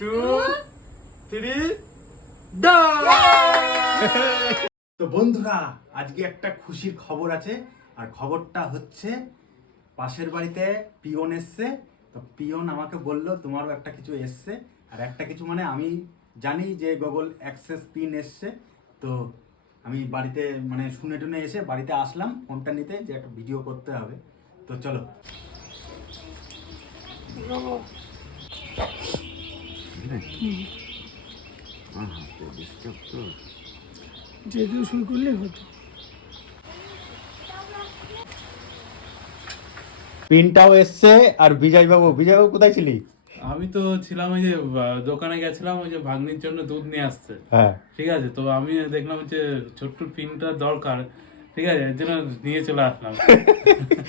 2, 3, ডান। তো বন্ধুরা, আজকে একটা খুশির খবর আছে, আর খবরটা হচ্ছে পাশের বাড়িতে পিয়ন এসছে। তো পিয়ন আমাকে বললো তোমারও একটা কিছু এসছে, আর একটা কিছু মানে আমি জানি যে গুগল অ্যাক্সেস পিন এসছে। তো আমি বাড়িতে মানে শুনে টুনে এসে বাড়িতে আসলাম ফোনটা নিতে, যে একটা ভিডিও করতে হবে। তো চলো। যে কেউ শুরু করলে হতো। পিনটাও এসছে। আর বিজয়বাবু কোথায় ছিলি? আমি তো ছিলাম ওই যে দোকানে গেছিলাম ওই যে ভাগ্নির জন্য দুধ নিয়ে আসতে। হ্যাঁ, ঠিক আছে, তো আমি দেখলাম যে ছোট্ট পিনটা দরকার, ঠিক আছে, এর জন্য নিয়ে চলে আসলাম।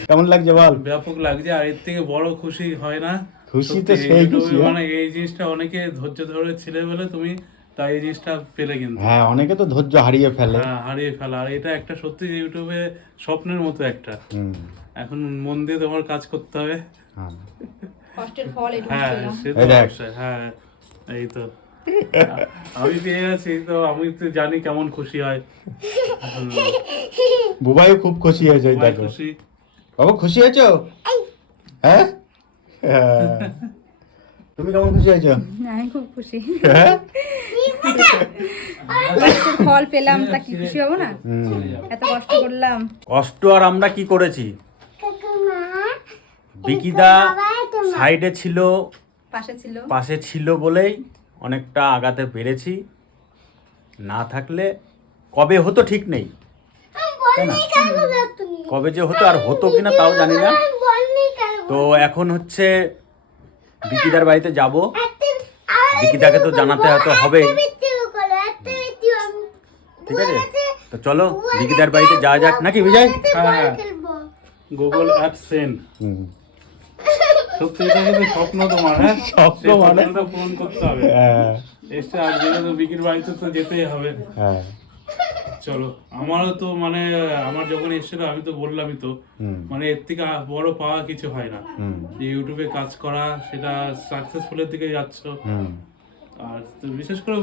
কেমন লাগছে বল? ব্যাপক লাগছে, আর এর থেকে বড় খুশি হয় না। খুশি তো সত্যি, সেই ইউটিউবে খুশি, মানে এই জিনিসটা অনেকে ধৈর্য ধরে ছিলে বলে তুমি তাই এই জিনিসটা পেলে কিন্তু। হ্যাঁ, অনেকে তো ধৈর্য হারিয়ে ফেলে। হ্যাঁ, হারিয়ে ফেলা। আর এটা একটা সত্যি ইউটিউবে স্বপ্নের মতো একটা। হুম, এখন মন দিয়ে তোমার কাজ করতে হবে। হ্যাঁ। কষ্টের ফল এটা হ্যাঁ, পেলাম। সে তো এই দেখ। অবশ্যই। হ্যাঁ, এই তো আমি পেয়ে আছি, তো আমি তো জানি কেমন খুশি হয়। বুবাইও খুব খুশি হয়েছে, সবাই দেখো। খুশি। বাবু খুশি হয়েছো? হ্যাঁ? হ্যাঁ। তুমি কেমন খুশি হয়েছো? আমি খুব খুশি। হ্যাঁ? কষ্টের ফল পেলাম, তা কি খুশি হবো না? হুম। এত কষ্ট করলাম। কষ্ট আর আমরা কি করেছি? বিকিদা সাইডে ছিল, পাশে ছিল বলেই অনেকটা আগাতে পেরেছি। না থাকলে কবে হতো ঠিক নেই, তাই না? কবে যে হতো, আর হতো কিনা তাও জানি না। তো এখন হচ্ছে বিকিদার বাড়িতে যাব। বিকিদাকে তো জানাতে হয়তো হবেই, ঠিক আছে? তো চলো বিকিদার বাড়িতে যাওয়া যাক, নাকি বিজয়? হ্যাঁ, গুগল অ্যাডসেন্স। সত্যি এটা কিন্তু স্বপ্ন তোমার। হ্যাঁ, স্বপ্ন সেই মানে? স্বপ্নটা পূরণ করতে হবে। হ্যাঁ, এসে আর যেহেতু বিকির বাড়িতে তো যেতেই হবে। হ্যাঁ। চলো, আমারও তো মানে আমার যখন এসেছিল আমি তো বললামই তো, হুম, মানে এর থেকে বড় পাওয়া কিছু হয় না। হুম, যে ইউটিউবে কাজ করা, সেটা সাকসেসফুলের দিকে যাচ্ছ। হুম। আর তো বিশেষ করে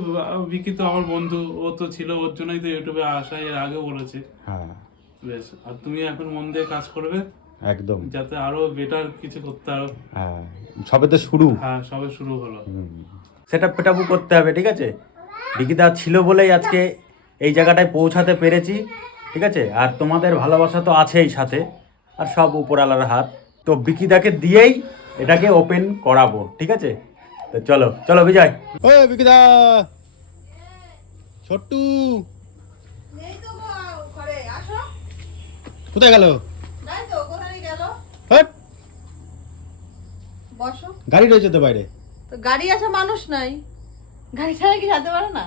বিকি তো আমার বন্ধু, ও তো ছিল, ওর জন্যই তো ইউটিউবে আসা, এর আগেও বলেছে। হ্যাঁ, বেশ, আর তুমি এখন মন দিয়ে কাজ করবে একদম। যাতে আরো বেটার কিছু করতে পারো। হ্যাঁ, সবে তো শুরু। হ্যাঁ, সবে শুরু হলো। সেটা পেটাবু করতে হবে, ঠিক আছে? বিকিদা ছিল বলেই আজকে এই জায়গাটায় পৌঁছাতে পেরেছি, ঠিক আছে? আর তোমাদের ভালোবাসা তো আছেই সাথে, আর সব উপরওয়ালার হাত। তো বিকিদাকে দিয়েই এটাকে ওপেন করাবো, ঠিক আছে? তো চলো চলো বিজয়। ও বিকিদা, ছোট্টু কোথায় গেল? হট, বসো। গাড়ি রয়েছে তো বাইরে। তো গাড়ি আছে, মানুষ নাই, গাড়ি ছাড়া কি যেতে পারো না?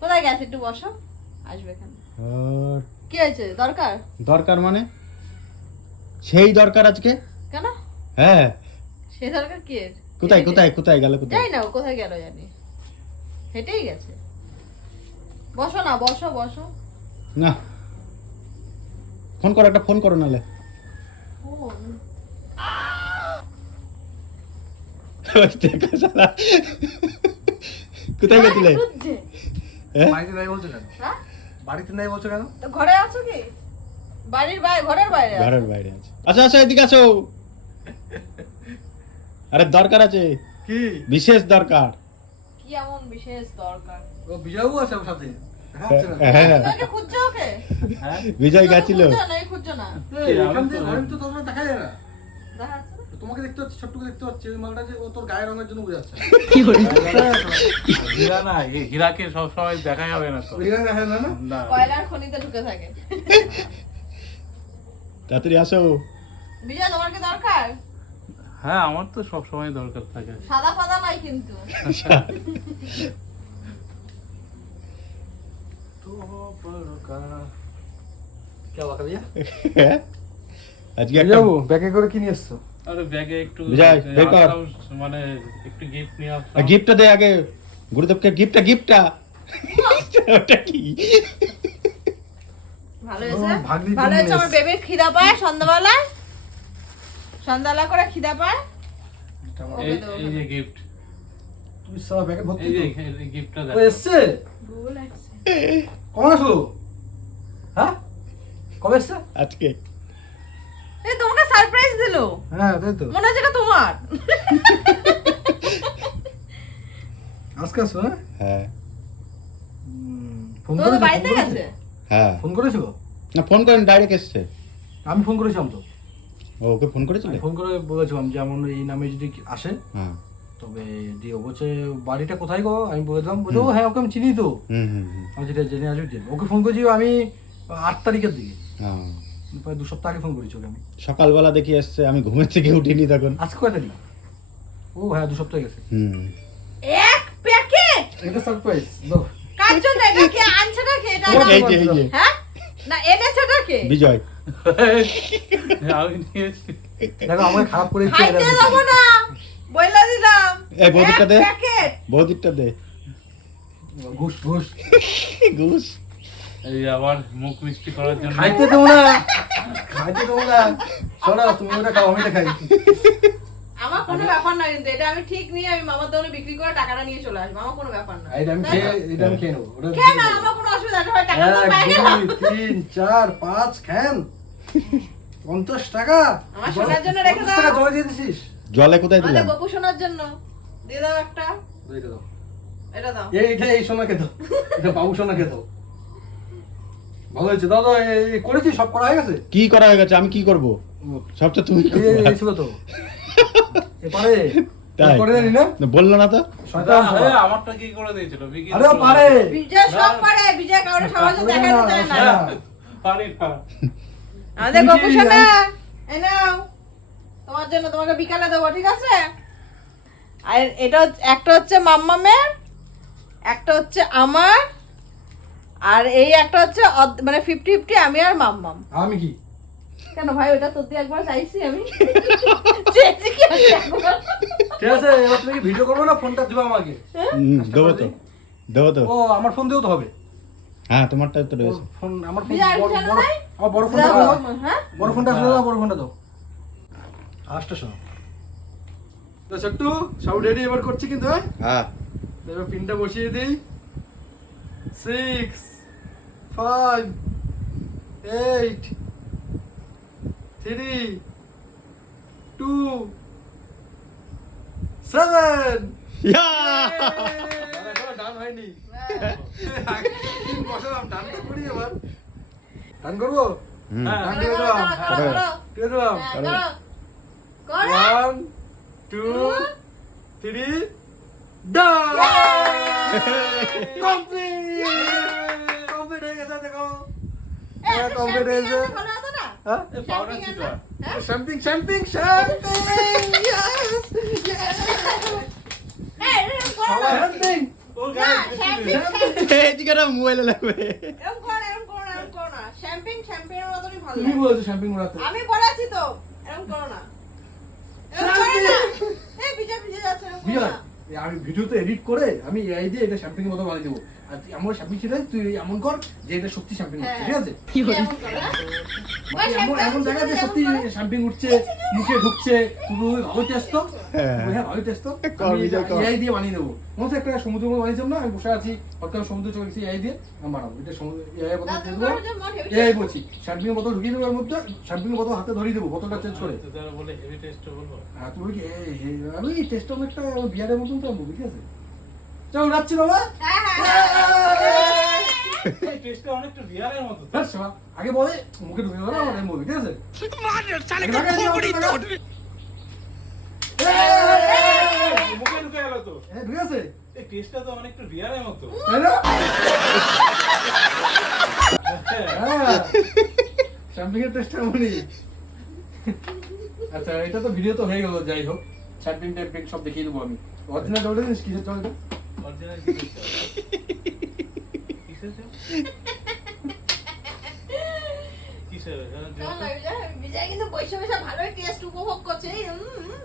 কোথায় গেছে, একটু বসো, আসবে এখানে। আর কি হয়েছে, দরকার? দরকার মানে সেই দরকার আজকে। কেন? হ্যাঁ, সে দরকার কি এর? কোথায় কোথায় কোথায় গেল? কোথায়? যাই না, ও কোথায় গেল জানি, হেঁটেই গেছে। বসো না, বসো বসো। না, ফোন করো, একটা ফোন করো নালে। ফোন? কোথায় গেছিলে? খুঁজছে। হ্যাঁ? বাড়িতে নাই বলছো কেন? হ্যাঁ? বাড়িতে নাই বলছো কেন? তো ঘরে আছো কি? বাড়ির বাইরে, ঘরের বাইরে আছো? ঘরের বাইরে আছে। আচ্ছা আচ্ছা, এদিকে আসো। আরে দরকার আছে, কি? বিশেষ দরকার। কি এমন বিশেষ দরকার? ও বিজয়বাবু আছে আমার সাথে? হ্যাঁ, আছে না? হ্যাঁ, তুমি কি খুঁজছো ওকে? হ্যাঁ, বিজয় গেছিল। খুঁজছো না, এই খুঁজছো না? এই, এখান থেকে ঘরে তো তোমার দেখা যায় না। দেখাচ্ছে না? তোমাকে দেখতে হচ্ছে, ছোট্টুকে দেখতে হচ্ছে, ওই মালটা যে ও তোর গায়ের রঙের জন্য বোঝাচ্ছে। হীরা না, হীরাকে সবসময় দেখা যাবে না তো। ওইখানে দেখা যায় না? না, কয়লার খনিতে ঢুকে থাকে। তাড়াতাড়ি আসো। বিজয়, তোমার কি দরকার? হ্যাঁ, আমার তো সবসময় দরকার থাকে। সাদা ফাদা নাই কিন্তু। কে বাকা দিয়া? হ্যাঁ? আজকে একটা বিজয়বাবু, ব্যাগে করে কি নিয়ে এসছো? আরে ব্যাগে একটু বিজয়, বের কর। আসলাম, মানে একটু গিফট নিয়ে আসলাম। গিফটটা দে আগে, গুরুদেবকে গিফটটা। ওটা কি? ভালো হয়েছে? ভাগ্নি ভালো হয়েছে। নিয়ে আমার বেবির খিদা পায় সন্ধ্যাবেলায়, সন্ধ্যাবেলা করে খিদা পায়। এই এই যে গিফট। তুই সারা প্যাকেট ভর্তি এই যে তো। এই গিফটটা ও দেখো। এসছে? ভুল আছে। কখন আসলো? হ্যাঁ? কবে এসছে? আজকে এই তোমাকে সারপ্রাইজ দিলো। হ্যাঁ, তাই তো। মনে হচ্ছে এটা তোমার। আজকে আসলো, হ্যাঁ? হ্যাঁ ফোন তোমাদের করেছো? বাড়িতে গেছে? হ্যাঁ ফোন করেছো? না ফোন করেন ডাইরেক্ট এসছে আমি ফোন করেছিলাম তো। ওকে ফোন করেছিলে আমি ফোন করে বলেছিলাম যে এমন এই নামে যদি আসে হ্যাঁ তবে দিয়ে ও বলছে বাড়িটা কোথায় গো? আমি বলেছিলাম, বলছে ও হ্যাঁ ওকে আমি চিনি তো। হুম হুম হুম আমি যেটা জেনে আসবি জেনে। ওকে ফোন করেছি আমি 8 তারিখের দিকে, হ্যাঁ। প্রায় 2 সপ্তাহ আগে ফোন করেছি ওকে আমি। সকালবেলা দেখি এসছে আমি ঘুমের থেকে উঠিনি তখন আজকে কয় তারিখ? ও হ্যাঁ 2 সপ্তাহ গেছে। হুম এক প্যাকেট? এটা সারপ্রাইজ দাও। কার জন্য এটা? কে আনছেটা কে এটা? এই যে এই যে হ্যাঁ? না এনেছেটা কে? বিজয় আমি নিয়ে এসেছি। দেখো আমাকে খারাপ করে দিচ্ছে খাইতে যাবো না। বইলা দিলাম। এই বৌদিটা এক দে। প্যাকেট। বৌদিরটা দে ঘুষ ঘুষ ঘুষ এই যে আবার মুখ মিষ্টি করার জন্য খাইতে দেবো না, খাইতে দেবো না। শোনো তুমি ওটা খাও, আমি এটা খাই। আমার কোনো ব্যাপার না, কিন্তু এটা আমি ঠিক নিয়ে আমি মামার দোকানে বিক্রি করে টাকাটা নিয়ে চলে আসবো। আমার কোনো ব্যাপার না। এটা আমি খেয়ে নেবো। ওটা কেন না? আমার কোনো অসুবিধা নেই। টাকা তো 1 পেয়ে গেলাম। 2 3 4 5 খান 50 টাকা। আমার সোনার জন্য রেখে 50 টাকা দাও। জমা দিয়ে দিছিস? জলে কোথায় আমাদের দিলাম গপু সোনার জন্য দিয়ে দাও একটা। এইটা দাও। এটা দাও। এই সোনাকে দাও। এটা বাবু সোনাকে দাও। ভালো হয়েছে দাও দাও। এই করেছি, সব করা হয়ে গেছে। কি করা হয়ে গেছে আমি কি করব সব তো তুমি এই ছিল তো এপারে তাই? করে জানি না বললো না তো শয়তান আরে, সবাই। আমারটা কি করে দিয়েছিল বিকি? আরে ও পারে। বিজয় সব পারে। বিজয় কাউরে সহজে দেখাতে চায় না। পারি না। আমাদের গপু সোনা এই নাও তোমার জন্য, তোমাকে বিকালে দেবো, ঠিক আছে? আর এটা একটা হচ্ছে মাম্মামের, একটা হচ্ছে আমার, আর এই একটা হচ্ছে মানে 50-50 আমি আর মাম্মাম। আমি কি কেন ভাই, ওটা তোর দিয়ে একবার চাইছি আমি। চেয়েছি কি আমি একবার? ঠিক আছে, এবার তুমি কি ভিডিও করবে না? ফোনটা দিবা আমাকে। দেবো তো দেবো তো ও আমার ফোন দিও তো হবে। হ্যাঁ তোমারটা তো রয়েছে ফোন আমার ফোন বিজয়, বড় বিজয় বড় নাই? আমার বড় ফোনটা দাও, দাও। হ্যাঁ? বড় ফোনটা আসলে দাও, বড় ফোনটা দাও। আসটা শোনো তো ছোট্টু, সব রেডি এবার করছি কিন্তু। হ্যাঁ হ্যাঁ এবার পিনটা বসিয়ে দিই। 6 5 8 3 2 7 ডান হয়নি। বসালাম, ডানটা করি এবার। ডান করবো? হুম। হ্যাঁ। ডান করো, করে করো, দিলাম। করো, করো, করো। দিয়ে দিলাম। হ্যাঁ, করো। করো। 1 2 3 ডান। কমপ্লিট কমপ্লিট হয়ে গেছে দেখো। এই, হ্যাঁ, একটা complete হয়েছে। champagne আনলে ভালো হতো না? হ্যাঁ এই পাউডার Champagne ছিল। আনলে? হ্যাঁ? শ্যাম্পিং শ্যাম্পিং শ্যাম্পিং এই, এরকম করো না। শ্যাম্পিং ওর না, গায়ে বেশি champagne, দিয়েছে। champagne। এদিকে না মোবাইলে লাগবে এরকম করো না, এরকম করো না, এরকম করো না। Champagne, champagne এর মতনই ভালো তুমি লাগে। বলেছো শ্যাম্পিং করাতে। আমি বলেছি তো, এরকম করো না। এরকম করো না। এই, ভিজে ভিজে যাচ্ছে, এরকম করো বুঝলা না। আমি ভিডিওতে এডিট করে আমি এআই দিয়ে এটা শ্যাম্পিং এর মতো বানিয়ে দেবো। আর তুই আমার শ্যাম্পিং ছিল, তুই এমন কর যে এটা সত্যি শ্যাম্পিং হচ্ছে, ঠিক আছে? কি এমন করো, হ্যাঁ? মানে এমন এমন জায়গায় যে সত্যি শ্যাম্পিং উঠছে, মুখে ঢুকছে, তুমি ভালো টেস্ট তো। হ্যাঁ। হ্যাঁ ভালো টেস্ট তো। কর, আমি বিজয়, কর। এআই দিয়ে বানিয়ে দেবো। মনে হচ্ছে একটা সমুদ্র মতো বানিয়েছিলাম না, আমি বসে আছি, হঠাৎ সমুদ্র চলে গেছি, এআই দিয়ে আমি বানাবো। এটা সমুদ্র এআই না, বোতল দিয়ে তুমি দেবো। করো যে মন হেভি এআই টেস্ট। বলছি শ্যাম্পিং এর বোতল ঢুকিয়ে দেবো এর মধ্যে, শ্যাম্পিং এর বোতল হাতে ধরিয়ে দেবো, বোতলটা চেঞ্জ করে। তো তারা বলে হেভি টেস্ট বলবো। হ্যাঁ তুমি কি আমি টেস্ট অনেকটা বিয়ারের মতন তো আনবো, ঠিক আছে? চলো যাচ্ছি বাবা। হ্যাঁ, হ্যাঁ, হ্যাঁ। এই টেস্টটা অনেকটা বিয়ারের মতো তো। হ্যাঁ, শোনা, আগে বলে মুখে ঢুকে গেল আমার মুভি, ঠিক আছে? মুখে ঢুকে গেল তো। ঢুকে আছে? এই টেস্টটা তো অনেকটা বিয়ারের মতো। তাই না? হ্যাঁ। হ্যাঁ। শ্যাম্পিং এর টেস্ট এমনই। আচ্ছা এটা তো ভিডিও তো হয়ে গেল, যাই হোক শ্যাম্পিং ট্যাম্পিং সব দেখিয়ে দেবো আমি। অরিজিনাল জলটা জিনিস কিসের জল এটা? Original কিসের চাল? কিসের চাল? কিসের? কেমন লাগে বিজয়? বিজয় কিন্তু বসে বসে ভালোই টেস্ট উপভোগ করছে।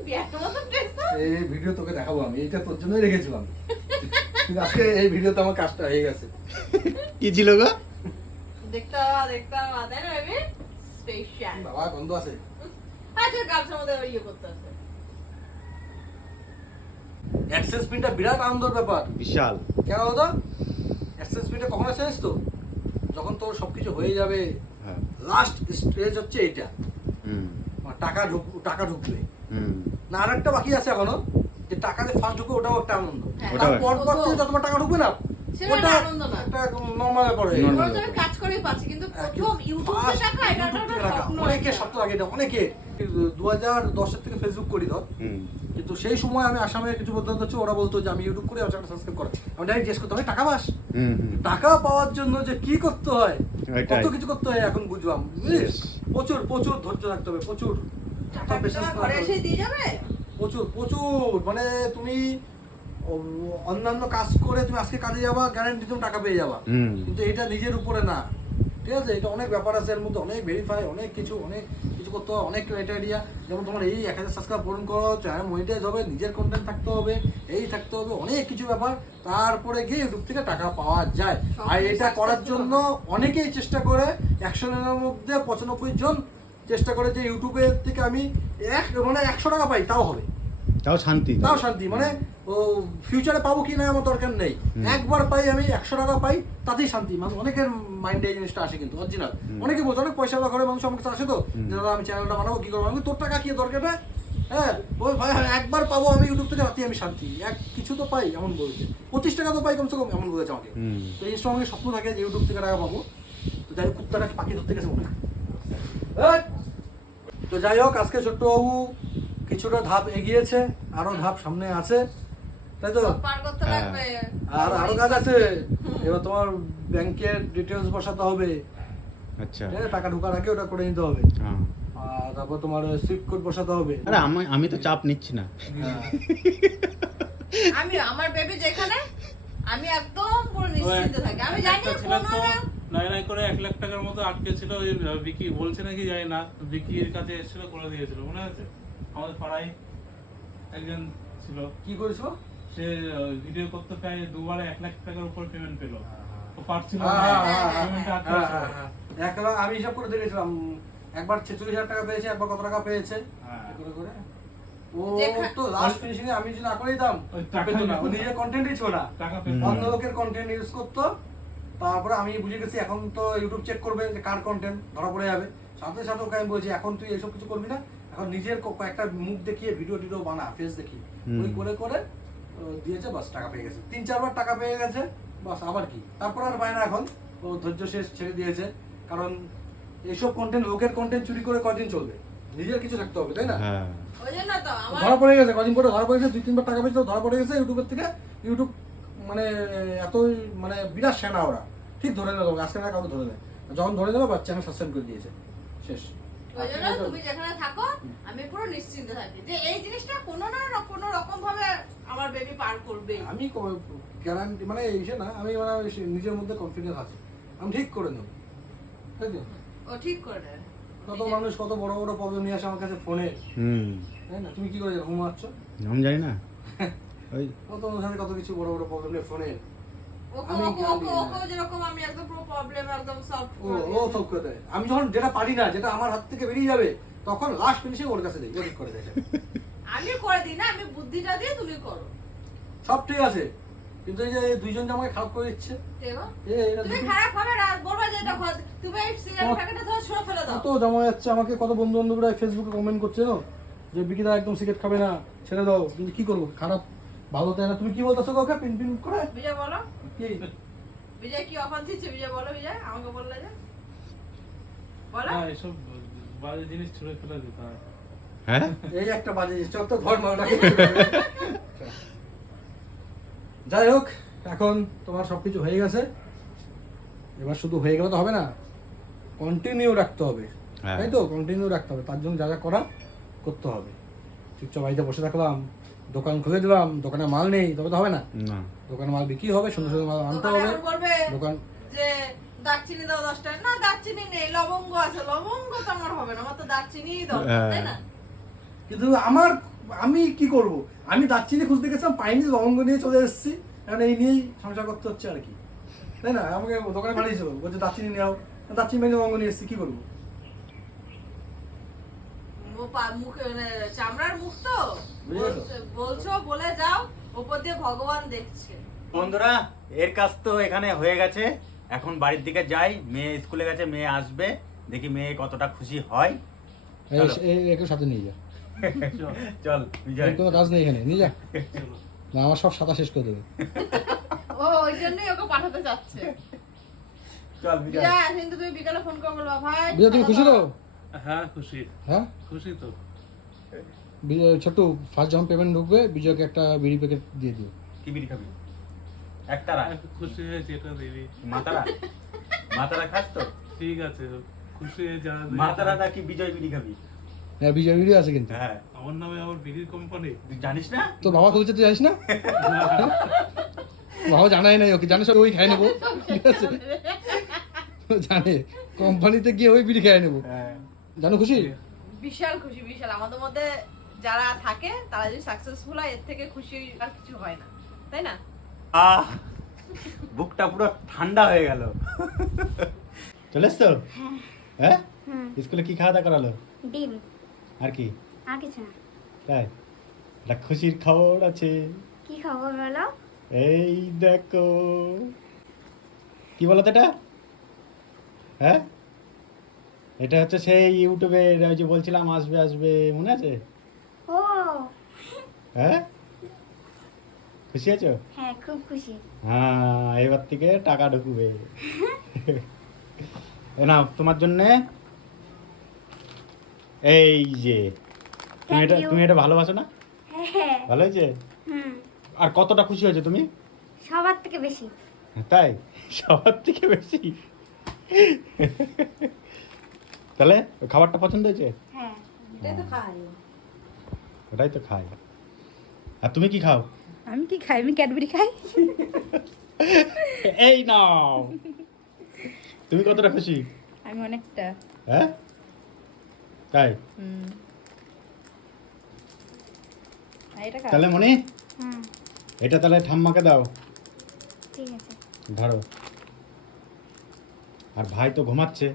বিয়ারটার মতন টেস্ট তো। এই ভিডিও তোকে দেখাবো আমি, এইটা তোর জন্যই রেখেছিলাম। কিন্তু আজকে এই ভিডিওতে আমার কাজটা হয়ে গেছে। কি ছিল গো দেখতে পাওয়া, তাই না বেবি? স্পেশাল। বাবা গন্ধ আছে। আচ্ছা, গামছার মধ্যে ইয়ে করতে আছে। অ্যাডসেন্স পিনটা বিরাট আনন্দের ব্যাপার। বিশাল। কেন দাদা অ্যাডসেন্স পিনটা কখন আসে জানিস তো? যখন তোর সবকিছু হয়ে যাবে, হ্যাঁ। লাস্ট স্টেজ হচ্ছে এইটা, হুম মানে টাকা ঢুকবে হুম। না। আর একটা বাকি আছে এখনো, যে টাকা যে ফার্স্ট ঢুকবে, ওটাও একটা আনন্দ। হ্যাঁ, ওটাও তারপর পর থেকে যতবার টাকা ঢুকবে না, সেটা ওটা আনন্দ না। একটা নর্মাল ব্যাপার হয়ে Normal যাবে। ওরা তো আমি কাজ করেই পাচ্ছি, কিন্তু প্রথম ইউটিউবে টাকা, এটা একটা স্বপ্ন। অনেকে স্বপ্ন লাগে এটা, অনেকে 2010 থেকে ফেসবুক করি ধর, হুম। কিন্তু সেই সময় আমি আসামের কিছু বন্ধু হচ্ছে, ওরা বলতো যে আমি ইউটিউব করে আমার চ্যানেল সাবস্ক্রাইব করে। আমি ডাইরেক্ট জিজ্ঞেস করতাম, টাকা পাস? হুম হুম। টাকা পাওয়ার জন্য যে কি করতে হয়, ওইটাই। কত কিছু করতে হয় এখন বুঝলাম, বুঝলিস? প্রচুর প্রচুর ধৈর্য রাখতে হবে, প্রচুর টাকা patience তোমার ঘরে রাখতে এসে হবে। দিয়ে যাবে। প্রচুর প্রচুর, মানে তুমি অন্যান্য কাজ করে তুমি আজকে কাজে যাবা, গ্যারান্টি তুমি টাকা পেয়ে যাবা, হুম। কিন্তু এটা নিজের উপরে না, ঠিক আছে? এটা অনেক ব্যাপার আছে, এর মধ্যে অনেক ভেরিফাই, অনেক কিছু করতে হয়, অনেক ক্রাইটেরিয়া। যেমন তোমার এই 1000 সাবস্ক্রাইব পূরণ করো, চ্যানেল মনিটাইজ হবে, নিজের কন্টেন্ট থাকতে হবে, এই থাকতে হবে, অনেক কিছু ব্যাপার। তারপরে গিয়ে ইউটিউব থেকে টাকা পাওয়া যায়। আর এটা করার জন্য অনেকেই চেষ্টা করে, 100 জনের মধ্যে 95 জন চেষ্টা করে যে ইউটিউবের থেকে আমি 100 টাকা পাই, তাও হবে, তাও শান্তি। তাও শান্তি। মানে ও ফিউচারে পাবো কি না আমার দরকার নেই, একবার পাই আমি 100 টাকা পাই, তাতেই শান্তি। মানে অনেকের মাইন্ডে এই জিনিসটা আসে, কিন্তু অরিজিনাল অনেকে বলছে, অনেক পয়সা ঘরে মানুষ আমার কাছে আসে তো, যে দাদা আমি চ্যানেলটা বানাবো, কি করবো? আমি তোর টাকা কি দরকার না, হ্যাঁ ওই ভাই একবার পাবো আমি ইউটিউব থেকে, রাতে আমি শান্তি, কিছু তো পাই এমন বলছে, 25 টাকা তো পাই কমসে কম, এমন বলেছে আমাকে। হুম। তো এই সময় স্বপ্ন থাকে যে ইউটিউব থেকে টাকা পাবো। তো যাই হোক, কুত্তাটা পাখি ধরতে গেছে মনে হয়। তো যাই হোক, আজকে ছোট্টবাবু কিছুটা ধাপ এগিয়েছে, আরো ধাপ সামনে আছে, তাই তো? সব পার করতে হ্যাঁ। লাগবে। আর আরো কাজ আছে। এবার তোমার ব্যাংকের ডিটেলস বসাতে হবে, আচ্ছা। ঠিক আছে? টাকা ঢোকার আগে ওটা করে নিতে হবে। হ্যাঁ। আর তারপর তোমার সুইফট কোড বসাতে হবে। আরে আমি তো চাপ নিচ্ছি না। হ্যাঁ। আমি আমার বেবি যেখানে, আমি একদম পুরো নিশ্চিন্ত থাকি। আমি জানি একটা ছেলে কোনো তো না নাই নাই করে 1 লাখ টাকার মতো আটকে ছিল, ওই বিকি বলছে নাকি জানি না, বিকির কাছে এসেছিল, করে দিয়েছিল, মনে আছে? আমাদের পাড়ায় একজন ছিল, কি করেছো? সে ভিডিও করতে প্রায় দুবার 1 লাখ টাকার উপর পেমেন্ট পেলো, তো পারছিল না, পেমেন্টটা আটকে ছিল। একবার আমি হিসাব করে দেখেছিলাম, একবার 46,000 টাকা পেয়েছে, একবার কত টাকা পেয়েছে, হ্যাঁ। এই করে করে। ও যেখানে- তো লাস্ট ফিনিশিং এ আমি যদি না করে দিতাম, ওই টাকা পেতো না। ও নিয়ে- নিজের কন্টেন্টই ছিল না, টাকা হুম। পেমেন্ট অন্য লোকের কন্টেন্ট ইউজ করতো। তারপরে আমি বুঝে গেছি, এখন তো ইউটিউব চেক করবে যে কার কন্টেন্ট, ধরা পড়ে যাবে। সাথে সাথে ওকে আমি বলছি, এখন তুই এইসব কিছু করবি না, এখন নিজের একটা মুখ দেখিয়ে ভিডিও টিডিও বানা, ফেস দেখিয়ে। ওই করে করে দিয়েছে, বাস টাকা পেয়ে গেছে। 3-4 বার টাকা পেয়ে গেছে, বাস আবার কি। তারপর আর পায় না এখন, ও ধৈর্য শেষ, ছেড়ে দিয়েছে। কারণ এইসব কন্টেন্ট, লোকের কন্টেন্ট চুরি করে কদিন চলবে? নিজের কিছু থাকতে হবে, তাই না? হ্যাঁ। ওই জন্য তো আমার ধরা পড়ে গেছে, কদিন পরে ধরা পড়ে গেছে, 2-3 বার টাকা পেয়েছে, ধরা পড়ে গেছে ইউটিউবের থেকে। ইউটিউব মানে এতই মানে বিরাট সেনা ওরা, ঠিক ধরে নেবে, আজকে না কাউকে ধরে নেয়, যখন ধরে নেবে বাচ্চা আমি সাসপেন্ড করে দিয়েছে, শেষ। ওই জন্য তুমি যেখানে থাকো, আমি পুরো নিশ্চিন্ত থাকি যে এই জিনিসটা কোনো না কোনো রকম ভাবে আমার বেবি পার করবে। আমি গ্যারান্টি মানে এই না, আমি মানে নিজের মধ্যে কনফিডেন্স আছে, আমি ঠিক করে নেব, তাই তো? ও ঠিক করে নেবে। কত মানুষ কত বড় বড় প্রবলেম নিয়ে আসে আমার কাছে ফোনে, হুম। তাই না? তুমি কি করে জানো ঘুমাচ্ছ? আমি জানি না। ওই কত মানুষের সাথে কত কিছু বড় বড় প্রবলেম নিয়ে ফোনে, ওকে আমি ওকে guarantee ওকে দিই না। ওকে যেরকম আমি একদম পুরো প্রবলেম একদম সলভ ও করে ও সব করে দেয়। আমি যখন যেটা পারি না, যেটা আমার হাত থেকে বেরিয়ে যাবে, তখন লাস্ট ফিনিশিং ওর কাছে দেই, ও ঠিক করে দেয়। আমি করে দিই না, আমি বুদ্ধিটা দিয়ে তুমি করো। সব ঠিক আছে, কিন্তু এই যে এই দুইজন যে আমাকে খারাপ করে দিচ্ছে, দেখো এটা তুমি দুটো- খারাপ হবে না, বলবা যে এটা তুমি এই সিগারেট প্যাকেটটা ধরে ছুঁড়ে ফেলে দাও। কত জমা যাচ্ছে, আমাকে কত বন্ধু বান্ধবরা ফেসবুকে কমেন্ট করছে না, যে বিকিদা একদম সিগারেট খাবে না, ছেড়ে দাও। কিন্তু কি করবো, খারাপ ভালো তাই না? তুমি কি বলতেছো কাউকে পিন পিন করে? বিজয় বলো, কি বিজয় কি অফার দিচ্ছে? বিজয় বলো, বিজয় আমাকে বললে যে বলো। না, এসব বাজে জিনিস ছুঁড়ে ফেলে দিতে হয়। হ্যাঁ। এই একটা বাজে চল তো ঘর মারা। যাই হোক, এখন তোমার সবকিছু হয়ে গেছে, এবার শুধু হয়ে গেলে তো হবে না, কন্টিনিউ রাখতে হবে, হ্যাঁ। তাই তো? কন্টিনিউ রাখতে হবে, তার জন্য যা যা করা করতে হবে। চুপচাপ বাড়িতে বসে থাকলাম, দোকান খুলে দিলাম, দোকানে মাল নেই, তবে তো হবে না। না। দোকানে মাল বিক্রি হবে, সুন্দর সুন্দর মাল আনতে দোকানে হবে। এখন বলবে দোকান যে দারচিনি দাও 10 টাকা, না দারচিনি নেই, লবঙ্গ আছে। লবঙ্গ তো আমার হবে না, আমার তো দারচিনিই দাও, তাই না? কিন্তু আমি কি করব, আমি দারচিনি খুঁজতে গেছিলাম, পাইনি, লবঙ্গ নিয়ে চলে এসেছি, এখন এই নিয়েই সংসার করতে হচ্ছে আর কি, তাই না? আমাকে দোকানে পাঠিয়েছিল, বলছে দারচিনি নেও, দারচিনি মেনে লবঙ্গ নিয়ে এসেছি, কি করবো? মুখে মানে চামড়ার মুখ তো বুঝে গেছো? বলছো, বলে যাও, উপর দিয়ে ভগবান দেখছে। বন্ধুরা এর কাজ তো এখানে হয়ে গেছে, এখন বাড়ির দিকে যাই। মেয়ে স্কুলে গেছে, মেয়ে আসবে, দেখি মেয়ে কতটা খুশি হয়। চলো। একটু সাথে নিয়ে যা, চল বিজয়। কোনো কাজ নেই এখানে, নিয়ে যা, চলো। না আমার সব সাদা শেষ করে দেবে। ও ওই জন্যই ওকে পাঠাতে চাচ্ছে। চল বিজয়। বিজয় কিন্তু তুমি বিকালে ফোন করে বলবা ভাই। বিজয় তুমি খুশি তো? হ্যাঁ খুশি, হ্যাঁ খুশি তো। বিজয় ছোট্টু ফার্স্ট যখন পেমেন্ট ঢুকবে বিজয়কে একটা বিড়ি প্যাকেট দিয়ে দিও। কি বিড়ি খাবি? একতারা? খুশি হয়েছে এটা দিবি। মাতারা? মাতারা খাস তো? ঠিক আছে, খুশি হয়ে যারা দেবে। মাতারা নাকি বিজয় বিড়ি খাবি? হ্যাঁ বিজয় বিড়ি আছে কিন্তু। হ্যাঁ, আমার নামে আবার বিড়ির কোম্পানি। তুই জানিস না? তোর বাবা খুলছে তুই জানিস না? বাবা জানাই নাই ওকে, জানিস ওই খাই নেবো, ঠিক আছে? ও জানে কোম্পানিতে গিয়ে ওই বিড়ি খাই নেবো। হ্যাঁ। জানো খুশি? বিশাল খুশি, বিশাল। আমাদের মধ্যে যারা থাকে তারা যদি সাকসেসফুল হয় এর থেকে খুশি আর কিছু হয় না, তাই না? আহ, বুকটা পুরো ঠান্ডা হয়ে গেল। চলে এসছো? হ্যাঁ, স্কুলে কি খাওয়া দাওয়া করালো? ডিম। আর কি? আর কিছু না। তাই? একটা খুশির খবর আছে। কি খবর বলো? এই দেখো। কি বলো তো এটা? হ্যাঁ, এটা হচ্ছে সেই ইউটিউবে ওই যে বলছিলাম আসবে আসবে, মনে আছে? ও হ্যাঁ, খুশি আছো? হ্যাঁ, খুব খুশি। হ্যাঁ, এবার থেকে টাকা ঢুকবে। এ নাও তোমার জন্যে। এই যে Thank you. তুমি এটা ভালোবাসো না? হ্যাঁ। ভালো হয়েছে? হুম, আর কতটা খুশি হয়েছে তুমি? সবার থেকে বেশি। তাই? সবার থেকে বেশি? তাহলে খাবারটা পছন্দ হয়েছে? হ্যাঁ। এটাই তো খাই। ওটাই তো খাই। আর তুমি কি খাও? আমি কি খাই? আমি ক্যাডবেরি খাই। এই নাও। তুমি কতটা খুশি? আমি অনেকটা। হ্যাঁ, তাই? হুম। আর এটা খাও। তাহলে মনে হুম, এটা তাহলে ঠাম্মাকে দাও, ঠিক আছে। ধরো। আর ভাই তো ঘুমাচ্ছে,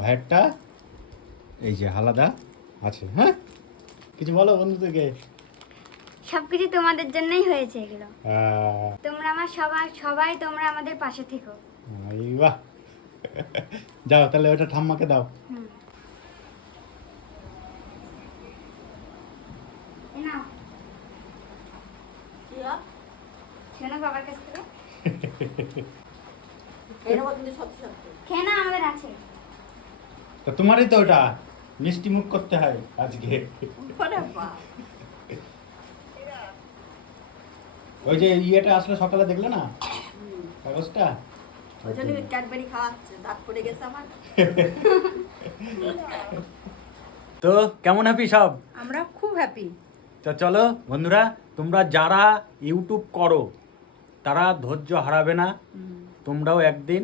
ভাইয়েরটা এই যে আলাদা আছে। হ্যাঁ, কিছু বলো বন্ধুদেরকে। সবকিছু তোমাদের জন্যই হয়েছে এগুলো। আহ, তোমরা আমার সবাই তোমরা আমাদের পাশে থেকো। এই বাহ। যাও তাহলে ওটা ঠাম্মাকে দাও। হুম। এই নাও, কি হয়? শোনো বাবার কাছ থেকে। খেয়ে নেবো কিন্তু সত্যি সত্যি। খেয়ে না, আমাদের আছে। তা তোমারই তো ওটা মিষ্টি মুখ করতে হয় আজকে। ওরে বাবা। ওই যে ইয়েটা আসলে সকালে দেখলে না কাগজটা? ওই জন্য ক্যাডবেরি খাওয়াচ্ছে, দাঁত পড়ে গেছে আমার। তো কেমন হ্যাপি সব? আমরা খুব হ্যাপি। তো চলো বন্ধুরা, তোমরা যারা ইউটিউব করো তারা ধৈর্য হারাবে না, তোমরাও একদিন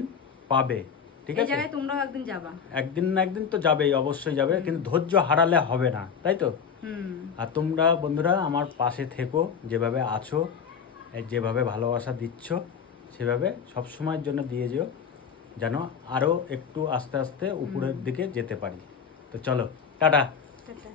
পাবে, ঠিক এই আছে? জায়গায় তোমরাও একদিন যাবা। একদিন না একদিন তো যাবেই, অবশ্যই যাবে, কিন্তু ধৈর্য হারালে হবে না, তাই তো? হুম। আর তোমরা বন্ধুরা আমার পাশে থেকো, যেভাবে আছো, যেভাবে ভালোবাসা দিচ্ছ সেভাবে সব সময়ের জন্য দিয়ে যেও, যেন আরও একটু আস্তে আস্তে উপরের দিকে যেতে পারি। তো চলো, টাটা। টাটা।